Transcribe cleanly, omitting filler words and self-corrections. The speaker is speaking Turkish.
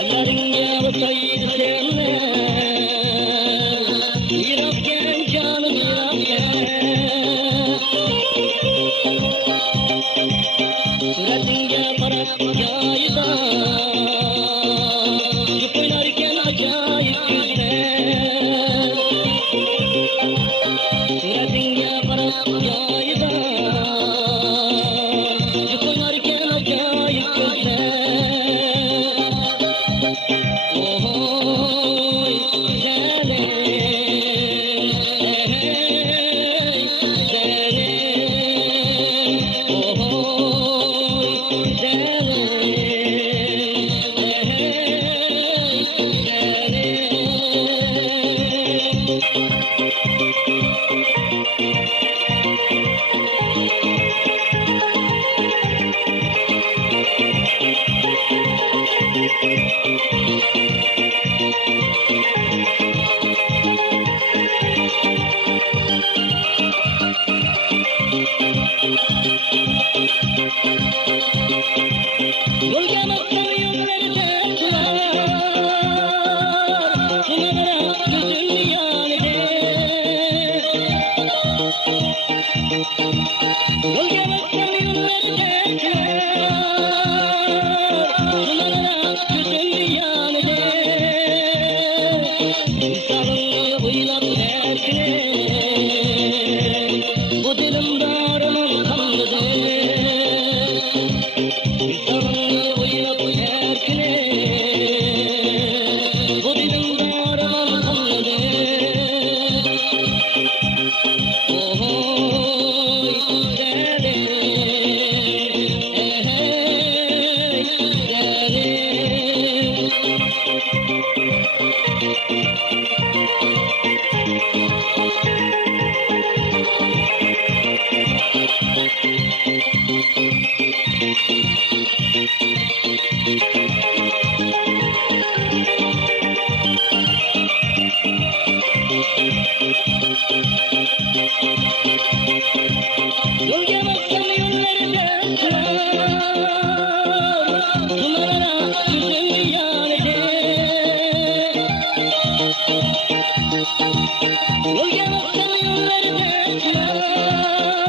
Ellerin olsaydı senle, Irak gel canım Irak gel. Suretinge barak yayda, Yük oynarken acayip güzel. Suretinge barak yayda, Yük oynarken acayip güzel. Oy güzelim, hey güzelim, oy güzelim, Gölgemekten yolları tekrar, Sınırlara gözüm yanide. Gölgemekten yolları tekrar, Sınırlara gözüm yanide. Misalını uylap derkine, Bu dilimde arman kanlıdır. Misalını uylap derkine, Bu dilimde arman kanlıdır. Oy güzelim, hey güzelim. Gölgemekten yolları tekrar, Sınırlara gözüm yanide. Gölgemekten yolları tekrar,